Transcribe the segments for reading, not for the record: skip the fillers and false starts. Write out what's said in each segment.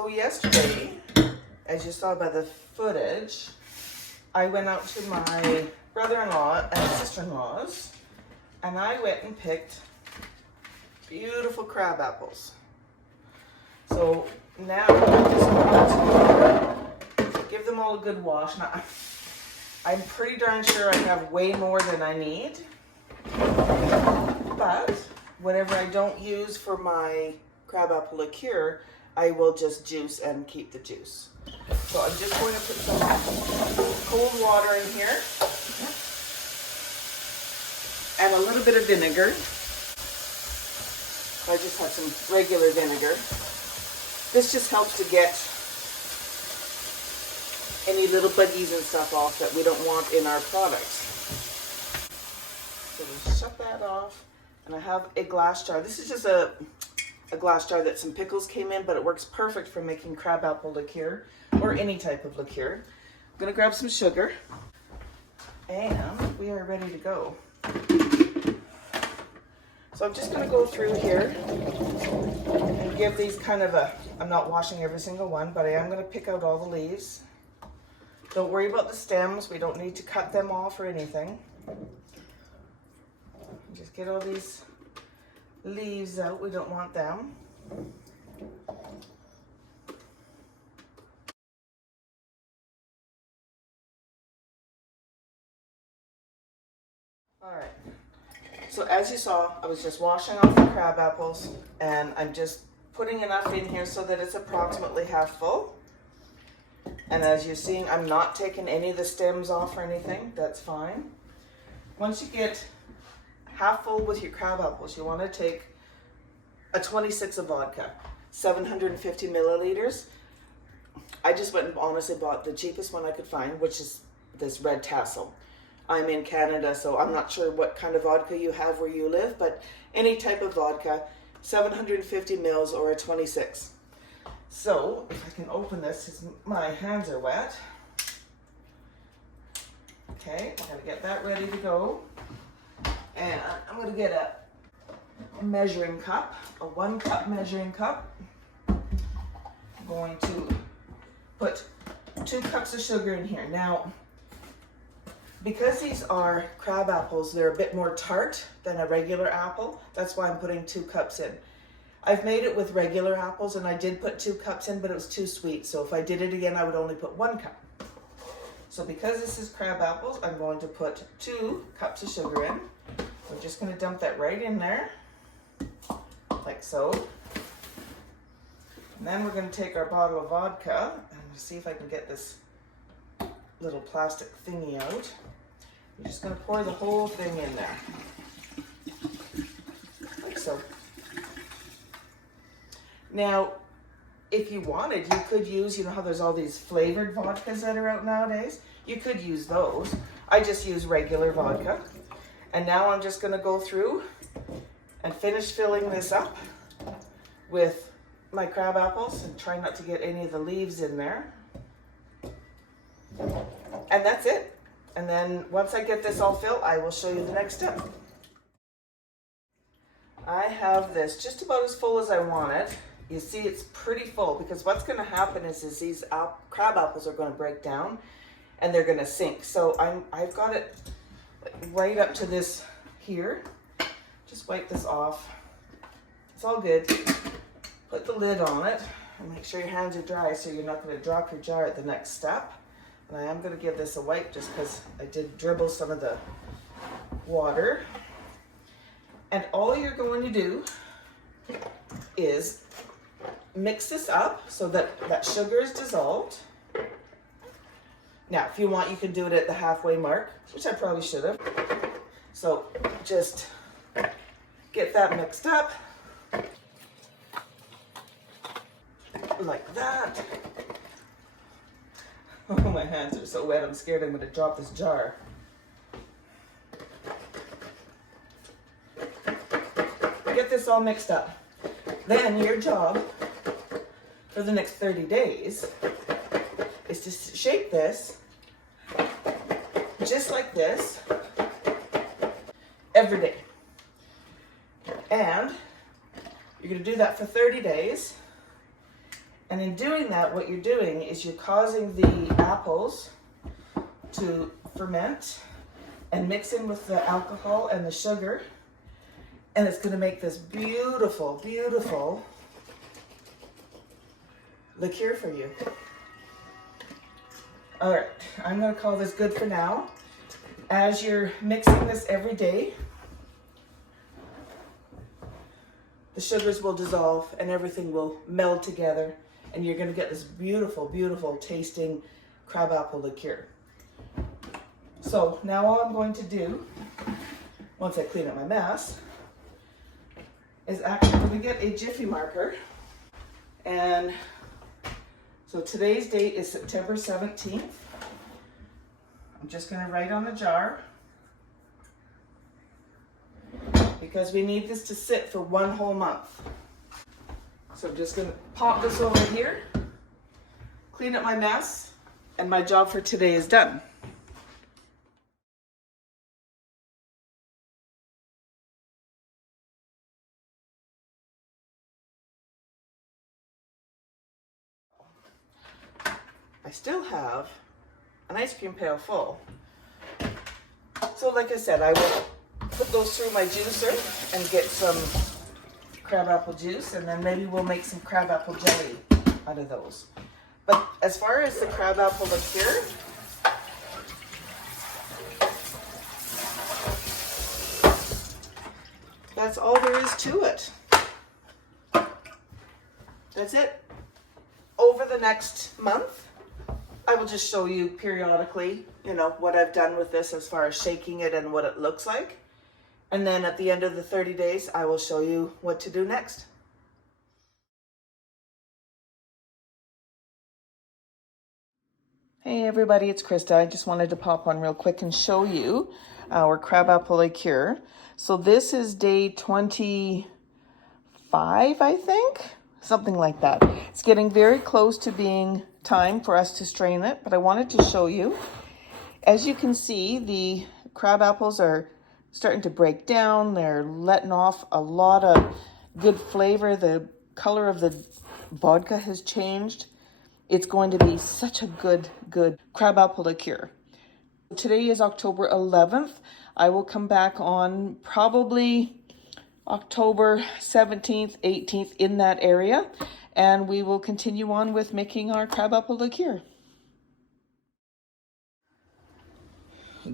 So yesterday, as you saw by the footage, I went out to my brother-in-law and sister-in-law's, and I went and picked beautiful crab apples. So now I'm just going to give them all a good wash. Now, I'm pretty darn sure I have way more than I need, but whatever I don't use for my crabapple liqueur, I will just juice and keep the juice. So I'm just going to put some cold water in here and a little bit of vinegar. I just have some regular vinegar. This just helps to get any little buggies and stuff off that we don't want in our products. So we'll shut that off. And I have a glass jar. This is just a glass jar that some pickles came in, but it works perfect for making crabapple liqueur or any type of liqueur. I'm gonna grab some sugar and we are ready to go. So I'm just gonna go through here and give these kind of a, I'm not washing every single one, but I am gonna pick out all the leaves. Don't worry about the stems. We don't need to cut them off or anything. Just get all these leaves out. We don't want them. All right. So as you saw, I was just washing off the crab apples, and I'm just putting enough in here so that it's approximately half full. And as you're seeing, I'm not taking any of the stems off or anything. That's fine. Once you get half full with your crab apples, you want to take a 26 of vodka, 750 milliliters. I just went and honestly bought the cheapest one I could find, which is this red tassel. I'm in Canada, so I'm not sure what kind of vodka you have where you live, but any type of vodka, 750 mils or a 26. So if I can open this, because my hands are wet. Okay, I'm gonna get that ready to go. And I'm gonna get a measuring cup, a 1 cup measuring cup. I'm going to put 2 cups of sugar in here. Now, because these are crab apples, they're a bit more tart than a regular apple. That's why I'm putting 2 cups in. I've made it with regular apples and I did put 2 cups in, but it was too sweet. So if I did it again, I would only put 1 cup. So because this is crab apples, I'm going to put 2 cups of sugar in. I'm just going to dump that right in there, like so. And then we're going to take our bottle of vodka and see if I can get this little plastic thingy out. I'm just going to pour the whole thing in there, like so. Now, if you wanted, you could use, you know how there's all these flavored vodkas that are out nowadays? You could use those. I just use regular vodka. And now I'm just going to go through and finish filling this up with my crab apples and try not to get any of the leaves in there. And that's it. And then once I get this all filled, I will show you the next step. I have this just about as full as I want it. You see it's pretty full because what's going to happen is these crab apples are going to break down and they're going to sink. So I've got it right up to this here. Just wipe this off. It's all good. Put the lid on it and make sure your hands are dry so you're not going to drop your jar at the next step. And I am going to give this a wipe just because I did dribble some of the water. And all you're going to do is mix this up so that that sugar is dissolved. Now, if you want, you can do it at the halfway mark, which I probably should have. So just get that mixed up like that. Oh, my hands are so wet, I'm scared I'm going to drop this jar. Get this all mixed up. Then your job for the next 30 days is to shape this just like this every day. And you're going to do that for 30 days. And in doing that, what you're doing is you're causing the apples to ferment and mix in with the alcohol and the sugar. And it's going to make this beautiful, beautiful liqueur for you. All right, I'm going to call this good for now. As you're mixing this every day, the sugars will dissolve and everything will meld together, and you're going to get this beautiful, beautiful tasting crabapple liqueur. So now all I'm going to do, once I clean up my mess, is actually going to get a Jiffy marker. And so today's date is September 17th. I'm just going to write on the jar, because we need this to sit for 1 whole month. So I'm just going to pop this over here, clean up my mess, and my job for today is done. I still have an ice cream pail full. So like I said, I will put those through my juicer and get some crabapple juice, and then maybe we'll make some crabapple jelly out of those. But as far as the crabapple liqueur, that's all there is to it. That's it. Over the next month, I will just show you periodically, what I've done with this as far as shaking it and what it looks like. And then at the end of the 30 days, I will show you what to do next. Hey everybody, it's Krista. I just wanted to pop on real quick and show you our crabapple liqueur. So this is day 25, I think, something like that. It's getting very close to being time for us to strain it, but I wanted to show you. As you can see, the crab apples are starting to break down. They're letting off a lot of good flavor. The color of the vodka has changed. It's going to be such a good crabapple liqueur. Today is October 11th. I will come back on probably October 17th, 18th, in that area, and we will continue on with making our crabapple liqueur.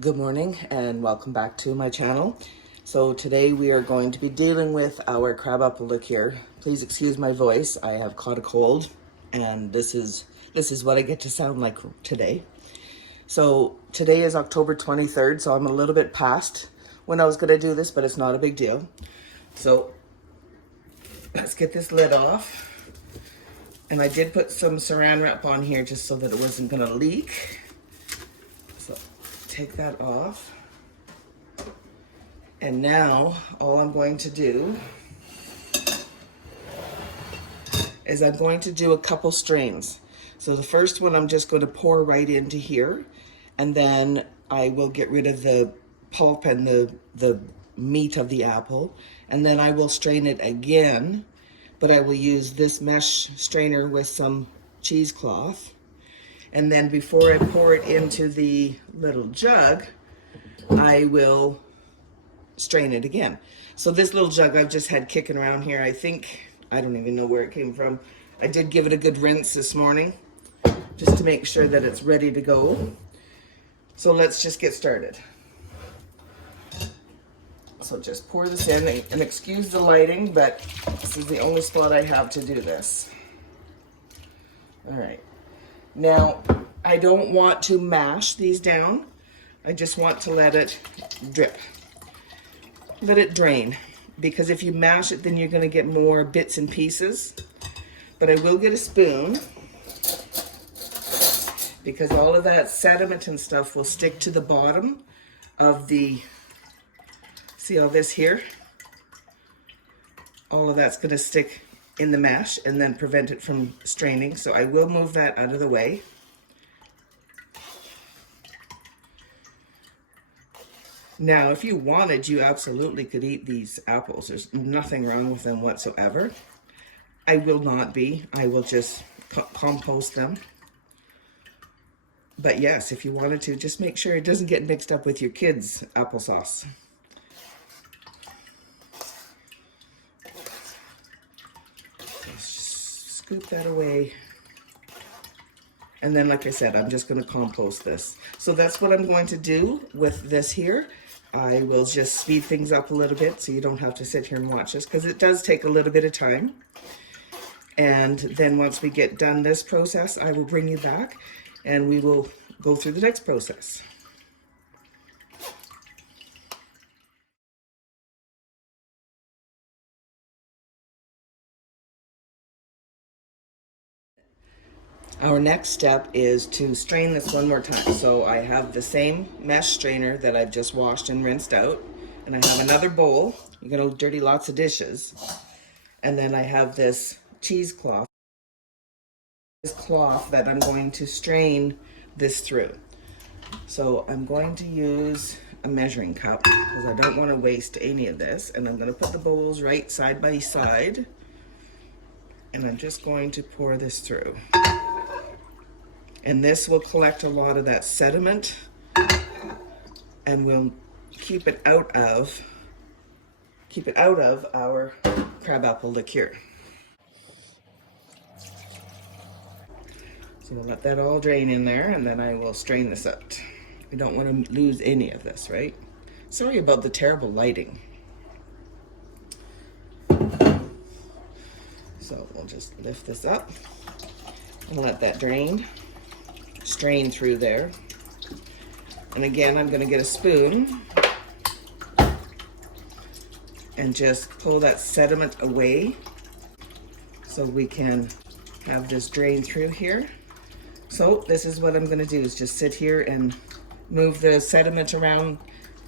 Good morning and welcome back to my channel. So today we are going to be dealing with our crabapple liqueur. Please excuse my voice. I have caught a cold, and this is what I get to sound like today. So today is October 23rd, so I'm a little bit past when I was going to do this, but it's not a big deal. So let's get this lid off. And I did put some saran wrap on here just so that it wasn't going to leak. So take that off. And now all I'm going to do is I'm going to do a couple strains. So the first one I'm just going to pour right into here, and then I will get rid of the pulp and the meat of the apple, and then I will strain it again, but I will use this mesh strainer with some cheesecloth. And then before I pour it into the little jug, I will strain it again. So this little jug I've just had kicking around here, I don't even know where it came from. I did give it a good rinse this morning, just to make sure that it's ready to go. So let's just get started. So just pour this in, and excuse the lighting, but this is the only spot I have to do this. All right. Now, I don't want to mash these down. I just want to let it drip. Let it drain, because if you mash it, then you're going to get more bits and pieces. But I will get a spoon, because all of that sediment and stuff will stick to the bottom of the, see all this here? All of that's going to stick in the mash and then prevent it from straining. So I will move that out of the way. Now, if you wanted, you absolutely could eat these apples. There's nothing wrong with them whatsoever. I will not be. I will just compost them. But yes, if you wanted to, just make sure it doesn't get mixed up with your kids' applesauce. Just scoop that away. And then, like I said, I'm just going to compost this. So that's what I'm going to do with this here. I will just speed things up a little bit so you don't have to sit here and watch this, because it does take a little bit of time. And then once we get done this process, I will bring you back and we will go through the next process. Our next step is to strain this one more time. So I have the same mesh strainer that I've just washed and rinsed out. And I have another bowl. You're gonna dirty lots of dishes. And then I have this cheesecloth. This cloth that I'm going to strain this through. So I'm going to use a measuring cup because I don't want to waste any of this. And I'm going to put the bowls right side by side. And I'm just going to pour this through. And this will collect a lot of that sediment and we'll keep it out of our crabapple liqueur. So we'll let that all drain in there and then I will strain this out. We don't want to lose any of this, right? Sorry about the terrible lighting. So we'll just lift this up and let that strain through there. And again, I'm going to get a spoon and just pull that sediment away so we can have this drain through here. So this is what I'm going to do, is just sit here and move the sediment around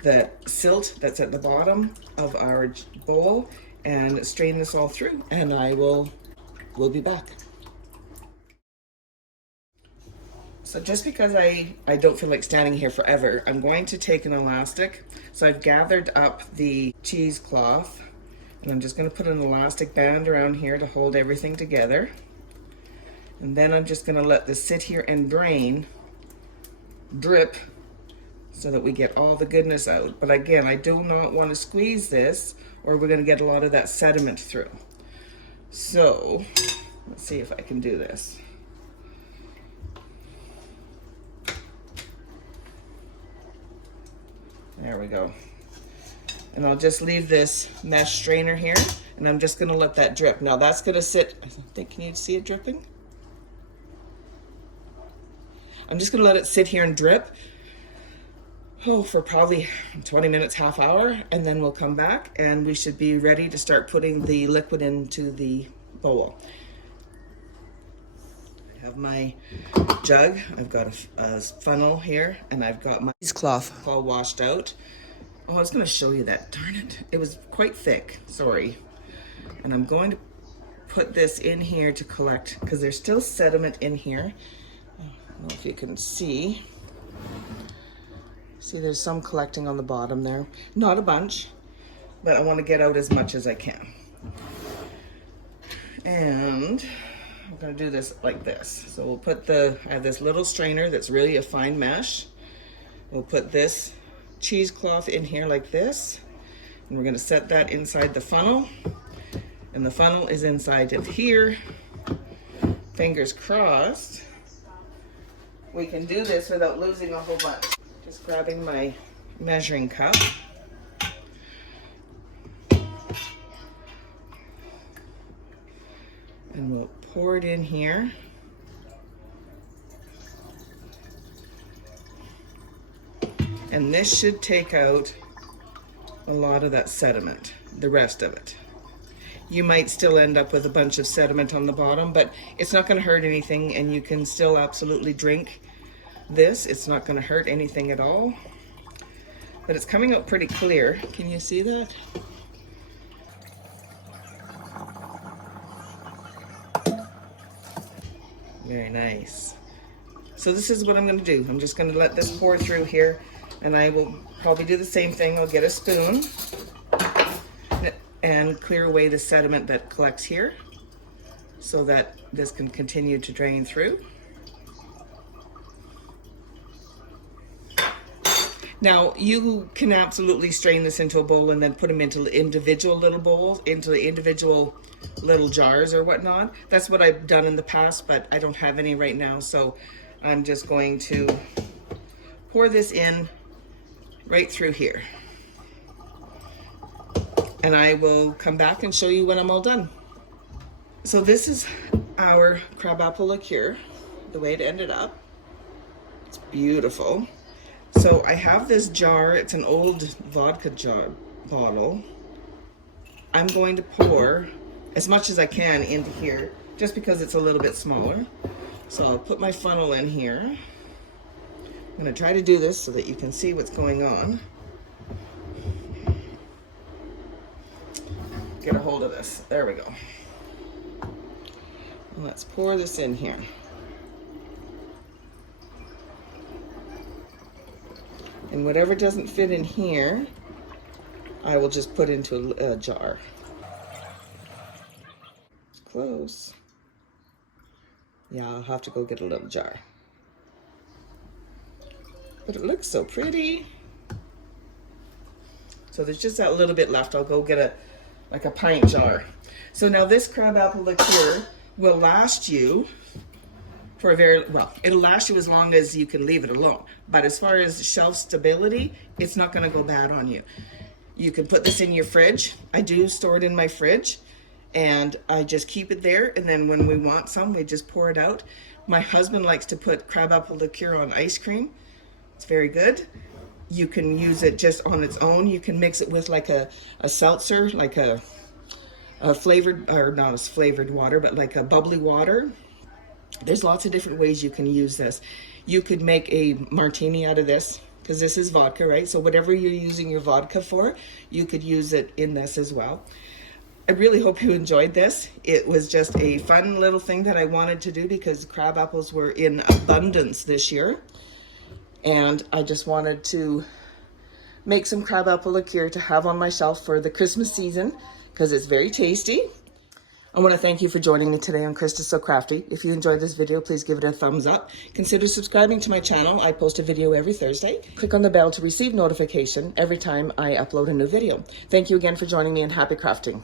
the silt that's at the bottom of our bowl and strain this all through, and we'll be back. So just because I don't feel like standing here forever, I'm going to take an elastic. So I've gathered up the cheesecloth and I'm just going to put an elastic band around here to hold everything together. And then I'm just going to let this sit here and drip, so that we get all the goodness out. But again, I do not want to squeeze this or we're going to get a lot of that sediment through. So let's see if I can do this. There we go. And I'll just leave this mesh strainer here and I'm just going to let that drip. Now that's going to sit, I think, can you see it dripping? I'm just going to let it sit here and drip for probably 20 minutes, half hour, and then we'll come back and we should be ready to start putting the liquid into the bowl. I have my jug, I've got a funnel here, and I've got my cheesecloth all washed out. Oh, I was going to show you that, darn it. It was quite thick, sorry. And I'm going to put this in here to collect, because there's still sediment in here. I don't know if you can see. See, there's some collecting on the bottom there. Not a bunch, but I want to get out as much as I can. And I'm going to do this like this. So we'll put I have this little strainer that's really a fine mesh. We'll put this cheesecloth in here like this. And we're going to set that inside the funnel. And the funnel is inside of here. Fingers crossed. We can do this without losing a whole bunch. Just grabbing my measuring cup. And we'll pour it in here. And this should take out a lot of that sediment, the rest of it. You might still end up with a bunch of sediment on the bottom, but it's not going to hurt anything, and you can still absolutely drink this. It's not going to hurt anything at all. But it's coming out pretty clear. Can you see that? Very nice. So this is what I'm going to do. I'm just going to let this pour through here, and I will probably do the same thing. I'll get a spoon and clear away the sediment that collects here. so that this can continue to drain through. Now, you can absolutely strain this into a bowl and then put them into individual little bowls, into the individual little jars or whatnot. That's what I've done in the past, but I don't have any right now, so I'm just going to pour this in right through here. And I will come back and show you when I'm all done. So this is our crabapple liqueur, the way it ended up. It's beautiful. So I have this jar, it's an old vodka jar bottle. I'm going to pour as much as I can into here, just because it's a little bit smaller. So I'll put my funnel in here. I'm gonna try to do this so that you can see what's going on. Get a hold of this, there we go. Let's pour this in here. And whatever doesn't fit in here, I will just put into a jar. It's close. Yeah, I'll have to go get a little jar. But it looks so pretty. So there's just that little bit left. I'll go get like a pint jar. So now this crabapple liqueur will last you for a very, well, it'll last you as long as you can leave it alone. But as far as shelf stability, it's not gonna go bad on you. You can put this in your fridge. I do store it in my fridge, and I just keep it there, and then when we want some, we just pour it out. My husband likes to put crabapple liqueur on ice cream. It's very good. You can use it just on its own. You can mix it with like a seltzer, like a flavored, or not as flavored water, but like a bubbly water. There's lots of different ways you can use this. You could make a martini out of this, because this is vodka, right? So whatever you're using your vodka for, you could use it in this as well. I really hope you enjoyed this. It was just a fun little thing that I wanted to do because crab apples were in abundance this year. And I just wanted to make some crabapple liqueur to have on my shelf for the Christmas season because it's very tasty. I want to thank you for joining me today on Krista's So Crafty. If you enjoyed this video, please give it a thumbs up. Consider subscribing to my channel. I post a video every Thursday. Click on the bell to receive notification every time I upload a new video. Thank you again for joining me and happy crafting.